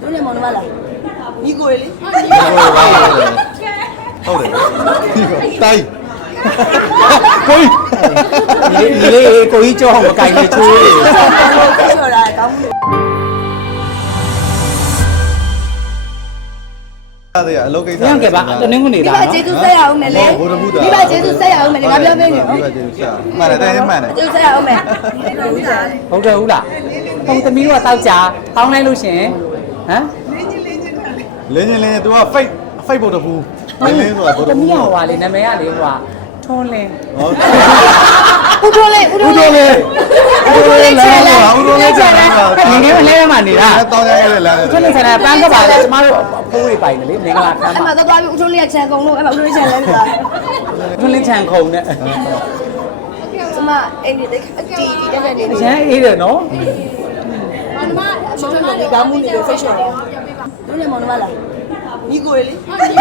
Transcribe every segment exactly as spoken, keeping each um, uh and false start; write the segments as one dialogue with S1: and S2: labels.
S1: တို့နဲ့မောင်နှမလားညီကိုလေ
S2: ဟုတ်တယ်တိုင်းကိုကြီးဒီလေးကိုကြီးကြောက်အောင်မကင်နေချိုးလေး
S1: ချော်တာကောင်းဘူး
S2: အဲ့ဒါအလုပ်ကိစ္စ
S3: ညံ့ကပါတနင်္ဂနွေနေတာနော်
S1: ဒီကကျေးဇူးဆက်ရအောင်မယ်လေဒီကကျေးဇူးဆက်ရအောင်မယ်ငါပြောပေးနေနော်
S2: ဒီကကျေးဇူးဆက်မှန်တယ်တဲ့မှန်တယ်
S1: ကျေးဇူးဆက်ရအောင်မယ်
S3: ဟုတ်တယ်ဟုတ်လားပုံသမီးတို့ကတောက်ကြပေါင်းလိုက်လို့ရှင်ဟမ်
S2: လင်းချင်းလင်းချင်း तू က fake fake ဖို့တဘူးလင်းလင်းဆိုတာဘု
S3: တ
S2: ရား
S3: မီးဟိုဟာလေနာမည်ကလေဟိုဟာထွန်းလင်း
S2: ဟုတ်
S1: ဦးထိုးလေးဦးထိုးလေး
S2: ဦးလေးဦးလေးလာဦးလေးချာလာ
S3: ငငယ်မလဲမှနေတာ
S2: တောင်းရရလာ
S3: ထွန်းလင်းဆန္ဒပန်းကပါလေကျမတို့အဖိုးတွေပိုင်တယ်လေမင်္ဂလာခမ်း
S1: အဲ့
S3: မှာ
S1: မှာတော့သွားပြီးဦးထိုးလေးကချန်ကုန်လို့အဲ့မှာဦးထိုးလေးချန်လဲနေတာ
S3: ထွန်းလင်းချန်ခုံနဲ့
S1: ကျမအဲ့ဒီအတီးတက်တဲ့နေ
S3: အရန်အေးတယ်နော်
S1: မောင်နှမရှုံးနေကောင်းမှုနေလို့ဖိတ်ချော်တယ်တို့နဲ့မောင်နှမလားညီကိုလေ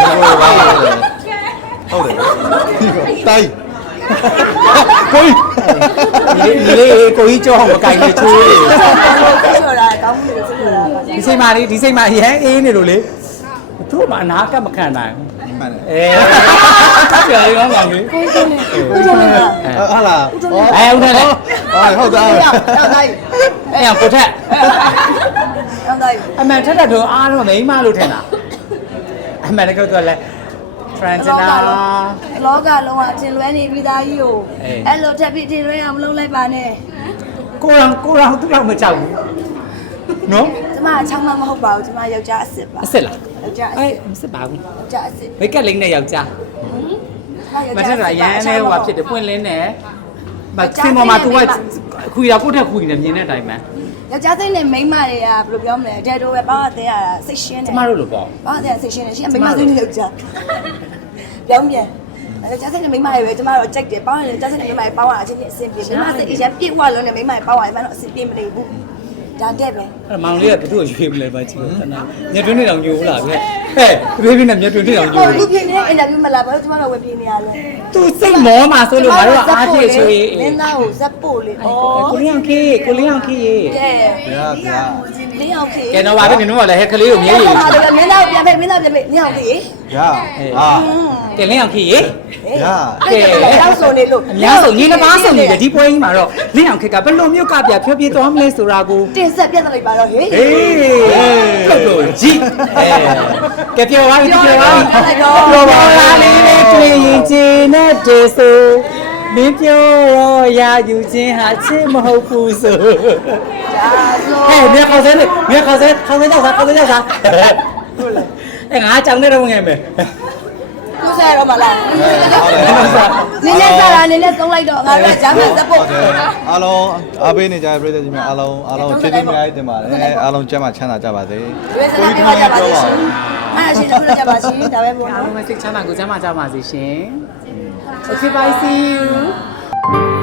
S2: ဟုတ်တယ်တိုင်းကိုကြီး
S3: ဒီလေးကိုကြီးကြောက်အောင်မကင်နေချိုးလေး
S1: ဖိတ်ချော်တာကောင်းမှုနေလို့ဖိတ်ချော်တာ
S3: ဒီစိတ်မာလေးဒီစိတ်မာအရန်အေးနေလို့လေသူ့မှာအနာကမခံနိုင်
S2: မှန်တယ်
S3: အဲပြောလေးကောင်းကောင်းလေး
S1: ကိုထိုးလေးဦးထိုးလေးက
S2: ဟာလား
S3: အဲဟုတ်တယ်လေ
S2: ဟုတ်သား
S1: ရောက်တိုင်း
S3: အဲ့အောင်ကိုထက်
S1: ရောက်တိုင်း
S3: အမှန်ထက်တော့အားတော့မိမလို့ထင်တာအမှန်တကယ်တော့လဲ Francina
S1: လောကလုံးကအထင်လွဲနေပြီးသားကြီးကိုအဲ့လိုထပ်ပြီးထင်လွဲအောင်မလုပ်လိုက်ပါနဲ့
S3: ကိုရောကိုရောသူ့လောက်မကြောက်ဘူးနော်
S1: ကျမအချောင်းမမဟုတ်ပါဘူးကျမယောက်ျားအစ်စ်ပါ
S3: အစ်စ်လား
S1: ယောက်ျားအ
S3: အဲ
S1: စ်စ်
S3: မစစ်ပါဘူး
S1: ယောက်ျားအစ်စ်
S3: မိတ်ကပ်လိမ့်နဲ့ယောက်ျားမထက်တော့ရမ်းလဲဟိုဖြစ်တယ်ပွင့်လင်းတယ်မစင်ပေါ်မှာ तू ကခွေရကိုထက်ခွေနေမြင်တဲ့အတိုင်းပဲ
S1: ယောက်ျားစိတ်နဲ့မိန်းမတွေကဘယ်လိုပြောမလဲတဲ့တော့ပဲပေါင်းအသေးရတာစိတ်ရှင်းတယ်
S3: ကျမတို့လိုပေါ့
S1: ပေါင်းအသေးရစိတ်ရှင်းတယ်ရှင်းမိန်းမစိတ်နဲ့ယောက်ျားပြောင်းပြန်ယောက်ျားစိတ်နဲ့မိန်းမတွေပဲကျမတို့ကြိုက်တယ်ပေါင်းရင်ယောက်ျားစိတ်နဲ့မိန်းမတွေပေါင်းရအချင်းချင်းအဆင်ပြေမိန်းမစိတ်အရင်ပြည့်ဝလုံးနဲ့မိန်းမတွေပေါင်းရရင်မတော့အဆင်ပြေမနေဘူးဒါတဲ့ပဲ
S3: အဲ့မောင်လေးကဘသူ့ကိုရွေးမလဲပါချီတနာညတွင်းနေတောင်ညိုးလာပဲဟဲ့ဘေးဘေးနဲ့ညတွင်းနေတောင်ညိုး
S1: ဟုတ်လူပြင်းနေအင်တာဗျူးမလာဘာလို့ကျမတို့ဝယ်ပြင်းနေရလဲ
S3: သူစိတ်မောမှာဆိုလို့ငါတို့အားဖြည့်ဆိုရင်
S1: မင်းသားကိုဇက်ပို့လေဩ
S3: ကိုလျောင်ခေးကိုလျောင်ခေးရေ
S1: ကဲ
S2: ဗျာဗျာ
S1: လင်းအောင်ခေ
S3: ကဲတော့ဗာပဲနင်တို့ကလည်းဟဲ့ကလေးကိုမြဲရည်
S1: မင်းသားကိုပြန်ဖေးမင်းသားပြန်ဖေးလင်းအောင်ခေ
S2: ဗျာဟာ
S3: ကဲလျောင်ခေးရေ
S2: ဗျာ
S1: ကဲရောက်ဆိုနေလို့
S3: အများဆုံးညီတစ်ပါးဆုံးနေတယ်ဒီပွဲကြီးမှာတော့လျောင်ခေးကဘယ်လိုမျိုးကပြဖြောပြသွားမလဲဆိုတာကို
S1: တင်ဆက်ပြတ်လိုက်ပါတော့ဟေး
S3: ဟေးဟုတ်လို့ကြည့်အဲကဲပြောပါပြီပြောပါပြီပြောပါလားလေးလေးတွေ့ရင်ချင်းနဲ့တေဆိုမင်းပြောတော့ရာယူခြင်းဟာချစ်မဟုတ်ဘူးဆို
S1: ဒါဆို
S3: ဟဲ့မြေခေါ်စဲလေမြေခေါ်စဲခေါ်စဲကြောက်စားခေါ်စဲကြောက်စားဟုတ်လားအဲငါကြောင်နေတော့ငယ်မယ်
S1: သူဆက်တော့မလားနင်းနဲ့စားတာနင်းနဲ့သုံးလိုက်တော့ငါတို့ဂျာမန်ဇက်ပို့
S2: အားလုံးအားပေးနေကြတဲ့ပြည်သူကြီးများအားလုံးအားလုံးကျေးဇူးများတင်ပါတယ်အားလုံးကျမ်းမာချမ်းသာကြပါစေ
S1: ဒီစကားပြောကြပါလိမ့်ရှင်အားရှိတယ်ပြောကြပါရှင်ဒါပဲပေါ့
S3: အား
S1: နော်
S3: လုံးပဲစိတ်ချမ်းသာကိုယ်ချမ်းသာကြပါစေရှင် Okay bye see you